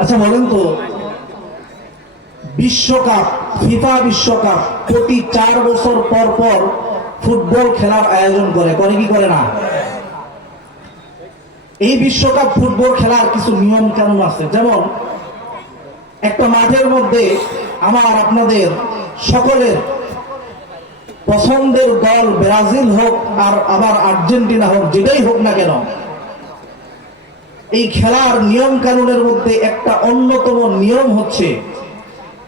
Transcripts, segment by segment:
আচ্ছা বলেন তো, বিশ্বকাপ, ফিফা বিশ্বকাপ প্রতি 4 বছর পর পর ফুটবল খেলার আয়োজন করে কি করে না? এই বিশ্বকাপ ফুটবল খেলার কিছু নিয়ম কানুন আছে। যেমন একটা মাঠের মধ্যে আমার আপনাদের সকলের পছন্দের দল ব্রাজিল হোক আর আবার আর্জেন্টিনা হোক, যেটাই হোক না কেন, এই খেলার নিয়ম কানুনের মধ্যে একটা অন্যতম নিয়ম হচ্ছে,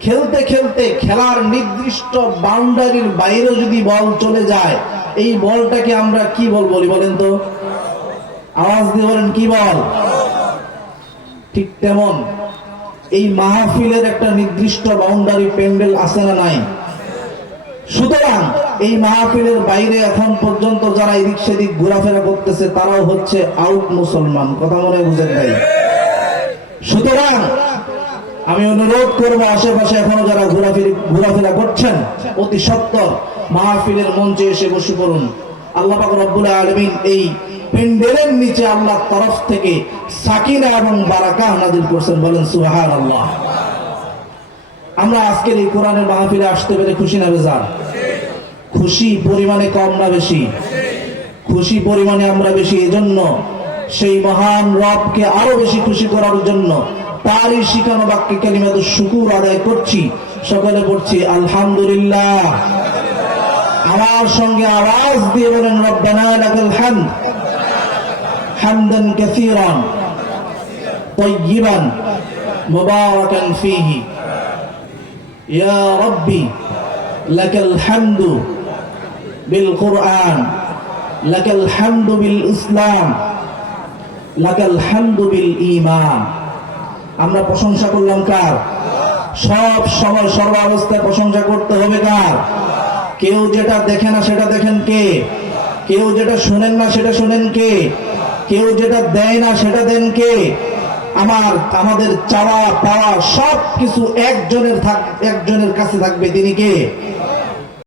খেলতে খেলতে খেলার নির্দিষ্ট বাউন্ডারির বাইরে যদি বল চলে যায়, এই বলটাকে আমরা কি বল বলি বলেন তো? আওয়াজ দিয়ে বলেন, কি বল? ঠিক তেমন এই মাহফিলের একটা নির্দিষ্ট বাউন্ডারি প্যান্ডেল আছে না নাই? সুতরাং এই মাহফিলের বাইরে এখন পর্যন্ত যারা এদিক সেদিক ঘোরাফেরা করতেছে তারাও হচ্ছে আউট মুসলমান। কথা মনে বুঝেন ভাই? সুতরাং আমি অনুরোধ করবো, আশেপাশে এখনো যারা ঘোরাফেরা করছেন, অতি সত্বর মাহফিলের মঞ্চে এসে বসে পড়ুন। আল্লাহ পাক রব্বুল আলামিন এই প্যান্ডেলের নিচে আল্লাহর তরফ থেকে সাকিনা এবং বারাকাহ নাযিল করছেন। বলেন সুবহানাল্লাহ। আমরা আজকের এই কোরআনের মাহফিলে আসতে পেরে খুশি না বেজার? খুশি পরিমাণে কম না বেশি? খুশি পরিমাণে আমরা বেশি। এজন্য সেই মহান রবকে আরো বেশি খুশি করার জন্য তারই শিখানো বাক্যে কালিমাতুশ শুকুর আদায় করছি। সকলে পড়ছি আলহামদুলিল্লাহ। আমার সঙ্গে আওয়াজ দিয়ে বলেন রব্বানা লাকাল হামদ হামদান কাসীরান তাইয়িবান মুবারাকান ফীহি। ইয়া রাব্বি লাকাল হামদু বিল কুরআন, লাকাল হামদু বিল ইসলাম, লাকাল হামদু বিল ঈমান। আমরা প্রশংসা করলাম কার? সব সময় সর্বাবস্থায় প্রশংসা করতে হবে কার? কেউ যেটা দেখে না সেটা দেখেন কে? কেউ যেটা শুনেন না সেটা শুনেন কে? কেউ যেটা দেয় না সেটা দেন কে? আমাদের চাওয়া পাওয়া সব কিছু একজনের কাছে থাকবে। তিনি কে?